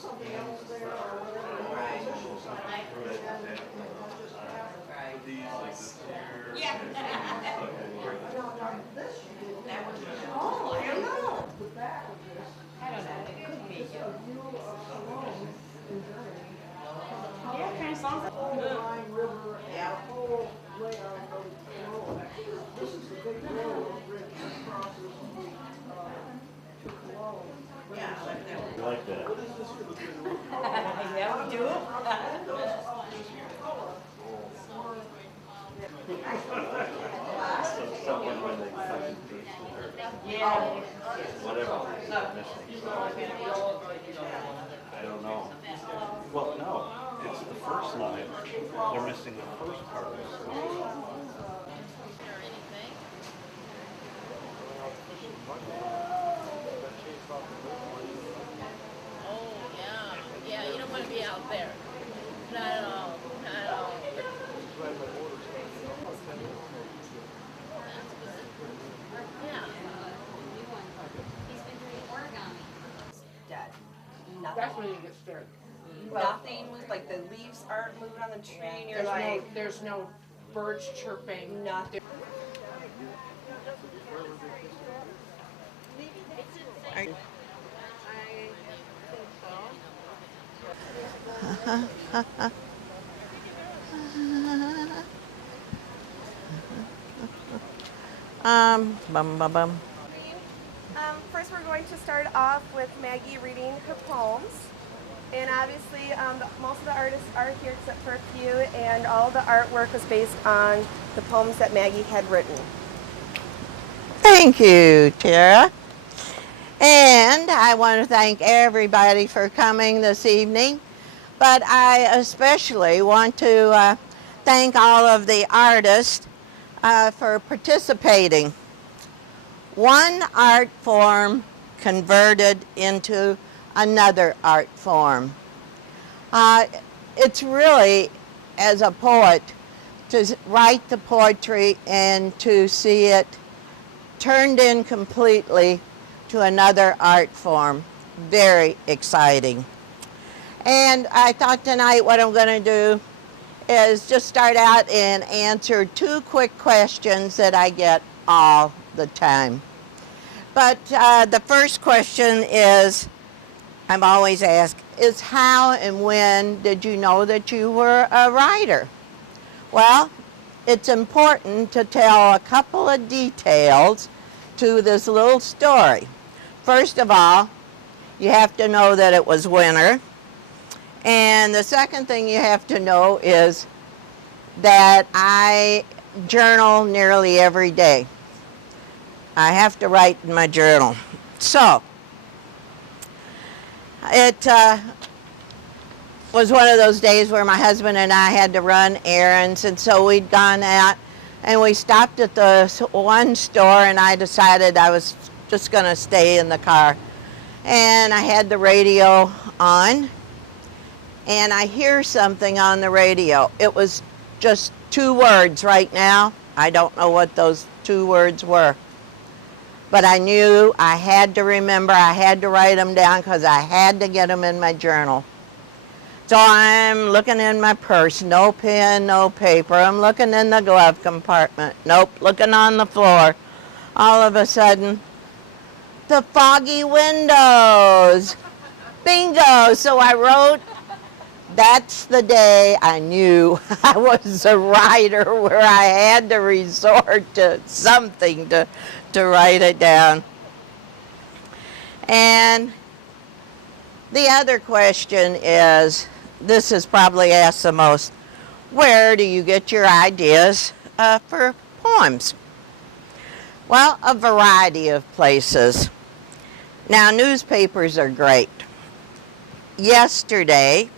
something else there or whatever the position's on. And that's just happened. Yeah. Now, this you didn't. Oh, I don't know. The back of this. I don't know. It could be. This is a view of Cologne in Germany. Yeah, kind of sounds like. The whole Rhine River and the whole layout of Cologne. This is the big railroad bridge that crosses to Cologne. Yeah, I like that. You like that? Yeah, we do. So someone when they come in person or Yeah. whatever they're missing. I don't know. Well, no, it's the first line. They're missing the first part of the story. Oh, yeah. Yeah, you don't want to be out there. Not at all. Not at all. Yeah. Dead. That's Nothing. when you get scared. Nothing. Like the leaves aren't moving on the tree, and you're There's no birds chirping. nothing. Bum bum bum. First, we're going to start off with Maggie reading her poems. And obviously, most of the artists are here except for a few, and all the artwork was based on the poems that Maggie had written. Thank you, Tara. And I want to thank everybody for coming this evening. But I especially want to thank all of the artists for participating. One art form converted into another art form. It's really, as a poet, to write the poetry and to see it turned in completely to another art form. Very exciting. And I thought tonight what I'm going to do is just start out and answer two quick questions that I get all the time. But the first question is, I'm always asked, is how and when did you know that you were a writer? Well, it's important to tell a couple of details to this little story. First of all, you have to know that it was winter. And the second thing you have to know is that I journal nearly every day. I have to write in my journal. So, it was one of those days where my husband and I had to run errands, and so we'd gone out and we stopped at the one store, and I decided I was just going to stay in the car. And I had the radio on, and I hear something on the radio. It was just two words right now. I don't know what those two words were. But I knew I had to remember, I had to write them down because I had to get them in my journal. So I'm looking in my purse, no pen, no paper. I'm looking in the glove compartment. Nope, looking on the floor. All of a sudden, the foggy windows. Bingo! So I wrote, that's the day I knew I was a writer, where I had to resort to something to write it down. And the other question is, this is probably asked the most, where do you get your ideas for poems? Well, a variety of places. Now, newspapers are great. Yesterday,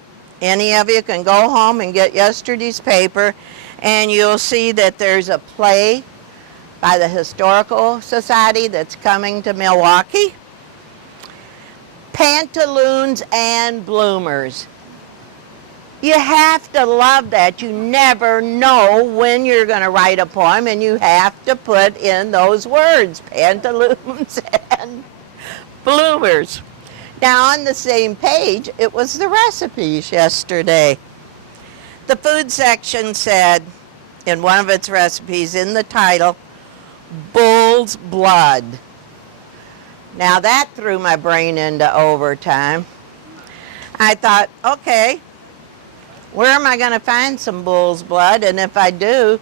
any of you can go home and get yesterday's paper, and you'll see that there's a play by the Historical Society that's coming to Milwaukee. Pantaloons and Bloomers. You have to love that. You never know when you're going to write a poem, and you have to put in those words, pantaloons and bloomers. Now on the same page, it was the recipes yesterday. The food section said, in one of its recipes, in the title, bull's blood. Now that threw my brain into overtime. I thought, okay, where am I going to find some bull's blood? And if I do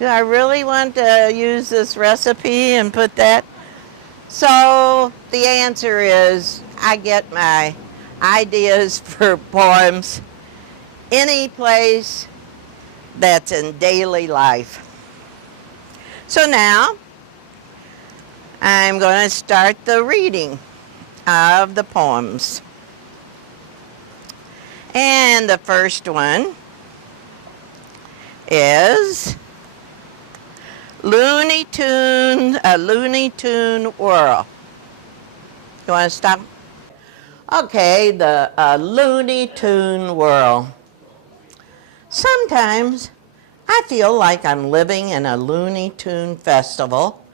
I really want to use this recipe and put that? So the answer is, I get my ideas for poems any place that's in daily life. So now I'm going to start the reading of the poems. And the first one is A Looney Tune Whirl. You want to stop? Okay, the Looney Tune Whirl. Sometimes I feel like I'm living in a Looney Tune festival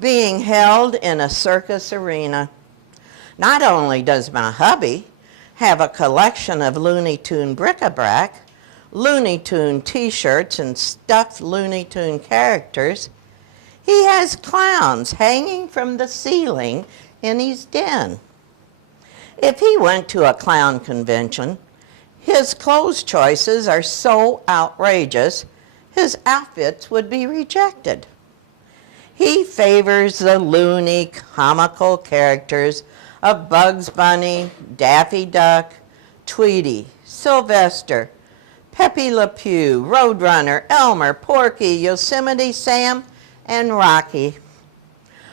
being held in a circus arena. Not only does my hubby have a collection of Looney Tune bric-a-brac, Looney Tune t-shirts, and stuffed Looney Tune characters, he has clowns hanging from the ceiling in his den. If he went to a clown convention, his clothes choices are so outrageous, his outfits would be rejected. He favors the loony, comical characters of Bugs Bunny, Daffy Duck, Tweety, Sylvester, Pepe Le Pew, Roadrunner, Elmer, Porky, Yosemite Sam, and Rocky.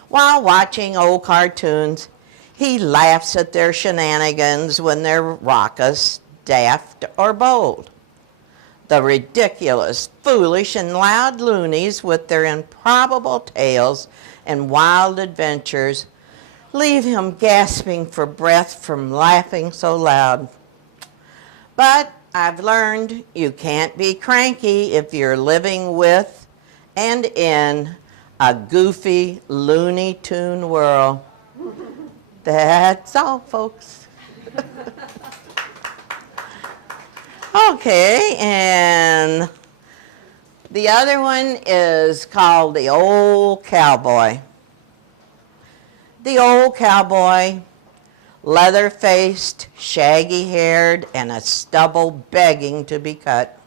While watching old cartoons, he laughs at their shenanigans when they're raucous, daft, or bold. The ridiculous, foolish, and loud loonies with their improbable tales and wild adventures leave him gasping for breath from laughing so loud. But I've learned you can't be cranky if you're living with and in a goofy Looney Tune world. That's all, folks. Okay, and the other one is called The Old Cowboy. The old cowboy, leather-faced, shaggy-haired, and a stubble begging to be cut.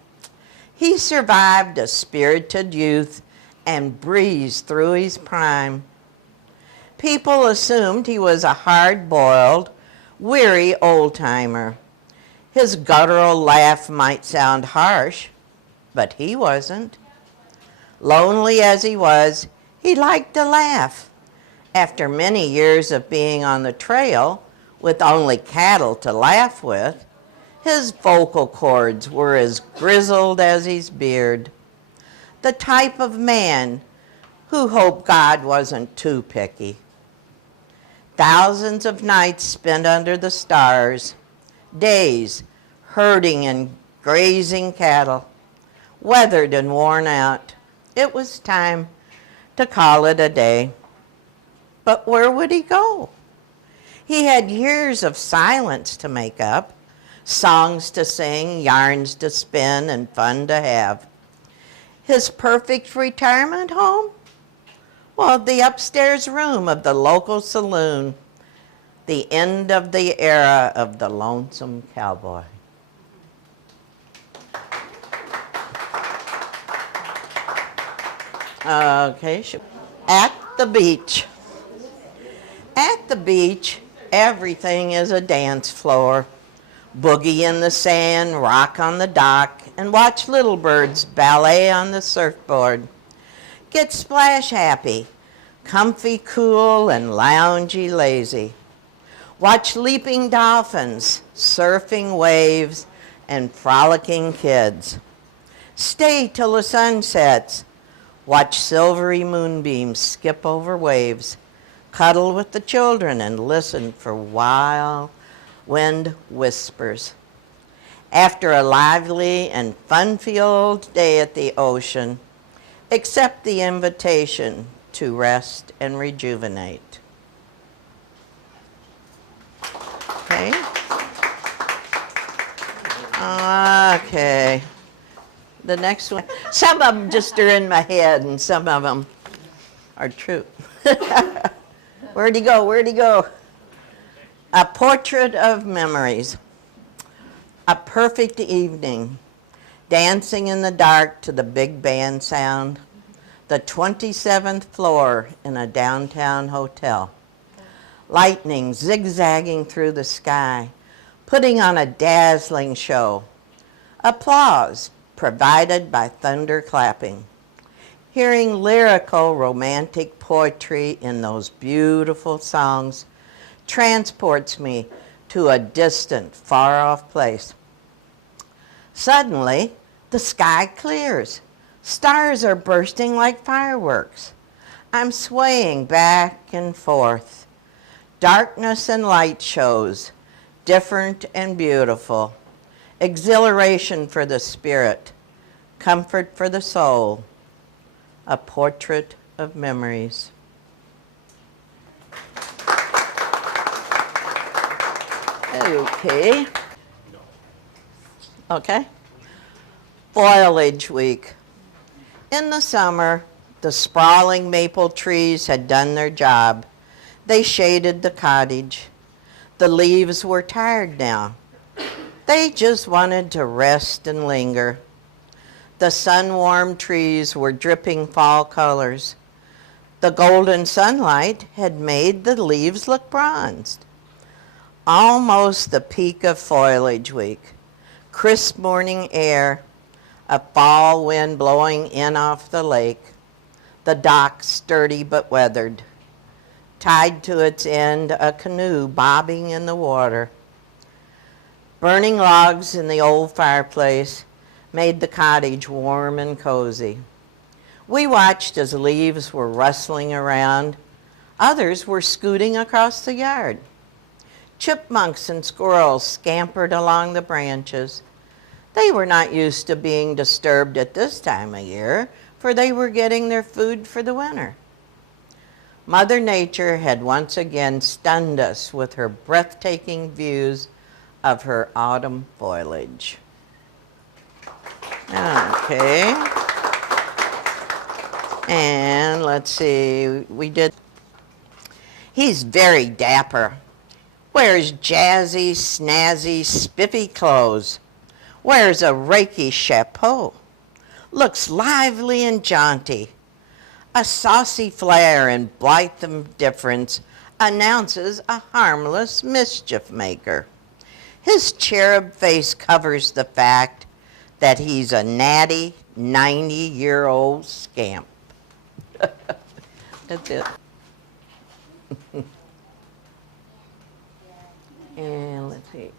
He survived a spirited youth and breezed through his prime. People assumed he was a hard-boiled, weary old-timer. His guttural laugh might sound harsh, but he wasn't. Lonely as he was, he liked to laugh. After many years of being on the trail with only cattle to laugh with, his vocal cords were as grizzled as his beard. The type of man who hoped God wasn't too picky. Thousands of nights spent under the stars, days herding and grazing cattle, weathered and worn out. It was time to call it a day. But where would he go? He had years of silence to make up, songs to sing, yarns to spin, and fun to have. His perfect retirement home? Well, the upstairs room of the local saloon, the end of the era of the lonesome cowboy. Okay, at the beach. At the beach, everything is a dance floor. Boogie in the sand, rock on the dock, and watch little birds ballet on the surfboard. Get splash happy, comfy, cool, and loungy lazy. Watch leaping dolphins, surfing waves, and frolicking kids. Stay till the sun sets. Watch silvery moonbeams skip over waves. Cuddle with the children and listen for wild wind whispers. After a lively and fun-filled day at the ocean, accept the invitation to rest and rejuvenate. Okay. Okay. The next one. Some of them just are in my head, and some of them are true. Where'd he go? Where'd he go? A portrait of memories. A perfect evening. Dancing in the dark to the big band sound. The 27th floor in a downtown hotel. Lightning zigzagging through the sky, putting on a dazzling show. Applause provided by thunder clapping. Hearing lyrical, romantic poetry in those beautiful songs transports me to a distant, far-off place. Suddenly, the sky clears. Stars are bursting like fireworks. I'm swaying back and forth. Darkness and light shows, different and beautiful. Exhilaration for the spirit, comfort for the soul. A portrait of memories. Okay. Okay. Foliage week. In the summer, the sprawling maple trees had done their job. They shaded the cottage. The leaves were tired now. They just wanted to rest and linger. The sun-warmed trees were dripping fall colors. The golden sunlight had made the leaves look bronzed. Almost the peak of foliage week. Crisp morning air, a fall wind blowing in off the lake. The dock sturdy but weathered. Tied to its end, a canoe bobbing in the water. Burning logs in the old fireplace made the cottage warm and cozy. We watched as leaves were rustling around. Others were scooting across the yard. Chipmunks and squirrels scampered along the branches. They were not used to being disturbed at this time of year, for they were getting their food for the winter. Mother Nature had once again stunned us with her breathtaking views of her autumn foliage. Okay. And let's see, we did. He's very dapper. Wears jazzy, snazzy, spiffy clothes. Wears a rakish chapeau. Looks lively and jaunty. A saucy flair and blithesome difference announces a harmless mischief maker. His cherub face covers the fact that he's a natty 90-year-old scamp. That's it. And let's see,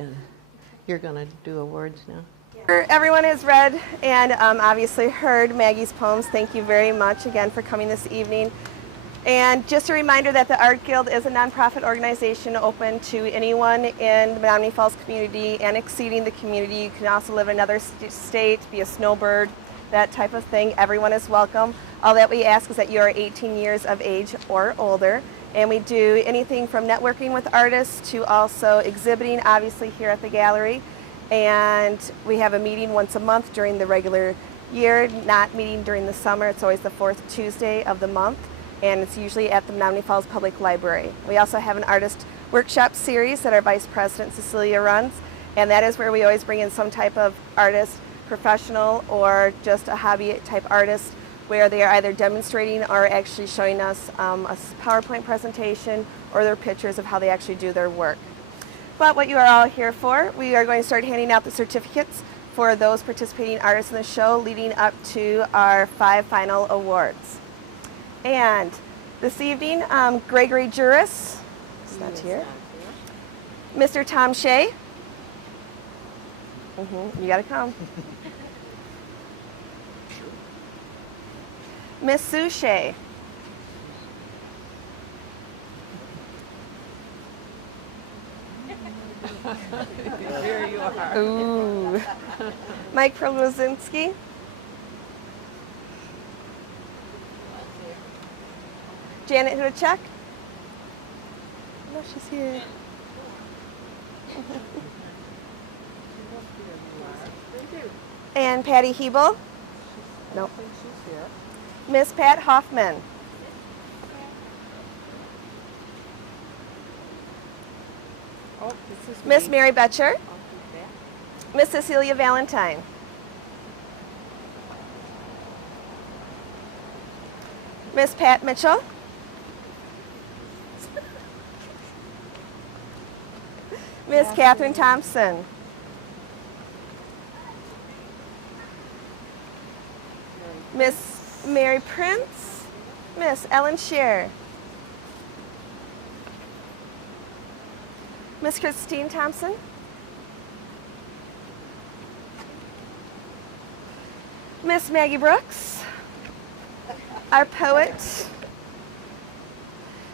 you're going to do awards now? Everyone has read and obviously heard Maggie's poems. Thank you very much again for coming this evening. And just a reminder that the Art Guild is a nonprofit organization open to anyone in the Menomonee Falls community and exceeding the community. You can also live in another state, be a snowbird, that type of thing. Everyone is welcome. All that we ask is that you are 18 years of age or older. And we do anything from networking with artists to also exhibiting, obviously, here at the gallery. And we have a meeting once a month during the regular year, not meeting during the summer. It's always the fourth Tuesday of the month, and it's usually at the Menomonee Falls Public Library. We also have an artist workshop series that our Vice President Cecilia runs, and that is where we always bring in some type of artist, professional, or just a hobby type artist, where they are either demonstrating or actually showing us a PowerPoint presentation or their pictures of how they actually do their work. But what you are all here for, we are going to start handing out the certificates for those participating artists in the show leading up to our 5 final awards. And this evening, Gregory Juris, is not here. Mr. Tom Shea. You gotta come. Miss Sue Shea. Here you are. Ooh. Mike Prolozinski. Janet Hudachek. No, she's here. And Patty Hebel. Nope. She's here. Miss Pat Hoffman. Oh, this is Miss me. Mary Betcher. I'll do that. Miss Cecilia Valentine. Miss Pat Mitchell. Miss Catherine Thompson. Miss Mary Prince. Miss Ellen Scheer. Miss Christine Thompson. Miss Maggie Brooks. Our poet.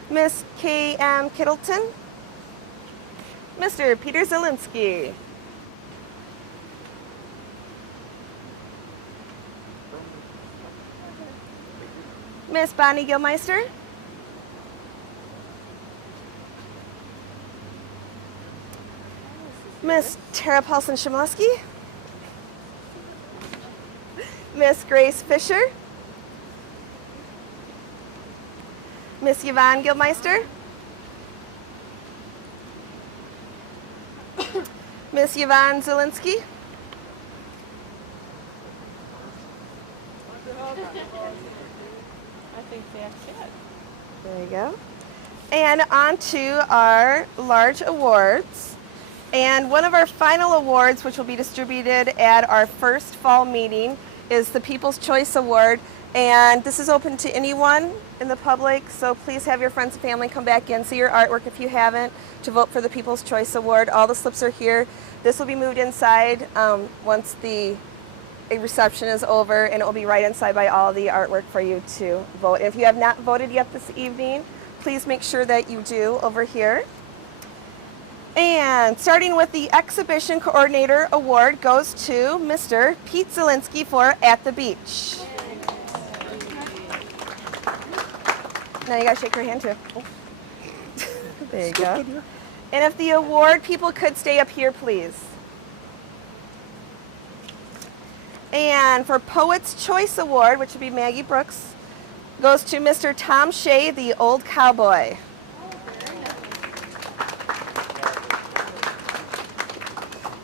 Miss K.M. Kittleton. Mr. Peter Zielinski. Miss Bonnie Gilmeister. Miss Tara Paulson-Shimleski. Miss Grace Fisher. Miss Yvonne Gilmeister. Miss Yvonne Zielinski. I think that's it. There you go. And on to our large awards. And one of our final awards, which will be distributed at our first fall meeting, is the People's Choice Award. And this is open to anyone in the public, so please have your friends and family come back in, see your artwork if you haven't, to vote for the People's Choice Award. All the slips are here. This will be moved inside once the reception is over, and it will be right inside by all the artwork for you to vote. If you have not voted yet this evening, please make sure that you do over here. And starting with the Exhibition Coordinator Award goes to Mr. Pete Zielinski for At the Beach. Now you gotta shake her hand too. There you go. And if the award people could stay up here, please. And for Poet's Choice Award, which would be Maggie Brooks, goes to Mr. Tom Shea, the Old Cowboy.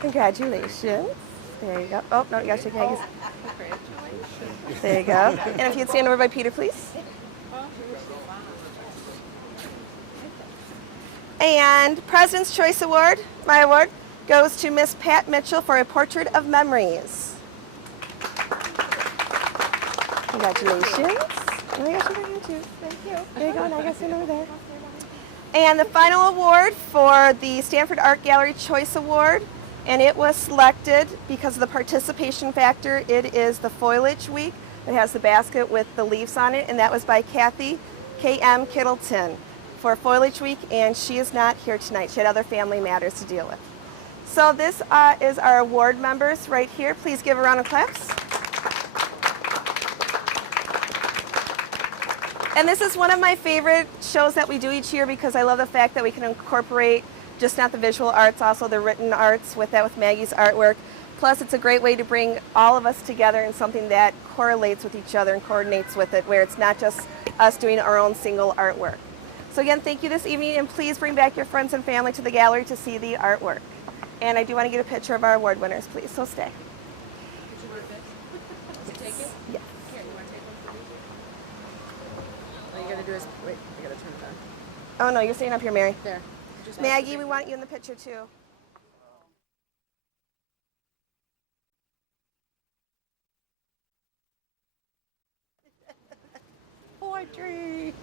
Congratulations. There you go. Oh, no, you gotta shake Maggie's. There you go. And if you'd stand over by Peter, please. And President's Choice Award, my award, goes to Miss Pat Mitchell for A Portrait of Memories. Congratulations. And I got your hand too. Thank you. There you go. Now I got to stand over there. And the final award for the Stanford Art Gallery Choice Award, and it was selected because of the participation factor. It is the Foliage Week. It has the basket with the leaves on it, and that was by Kathy K.M. Kittleton for Foliage Week, and she is not here tonight. She had other family matters to deal with. So this is our award members right here. Please give a round of claps. And this is one of my favorite shows that we do each year because I love the fact that we can incorporate just not the visual arts, also the written arts with Maggie's artwork. Plus, it's a great way to bring all of us together in something that correlates with each other and coordinates with it, where it's not just us doing our own single artwork. So again, thank you this evening, and please bring back your friends and family to the gallery to see the artwork. And I do want to get a picture of our award winners, please, so stay. Take it? Yes. Here, you want to take one for me? All you gotta do is, wait, I gotta turn it on. Oh no, you're staying up here, Mary. There. Just Maggie, we want you in the picture too. Poetry.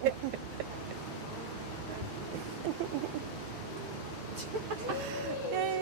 Yay.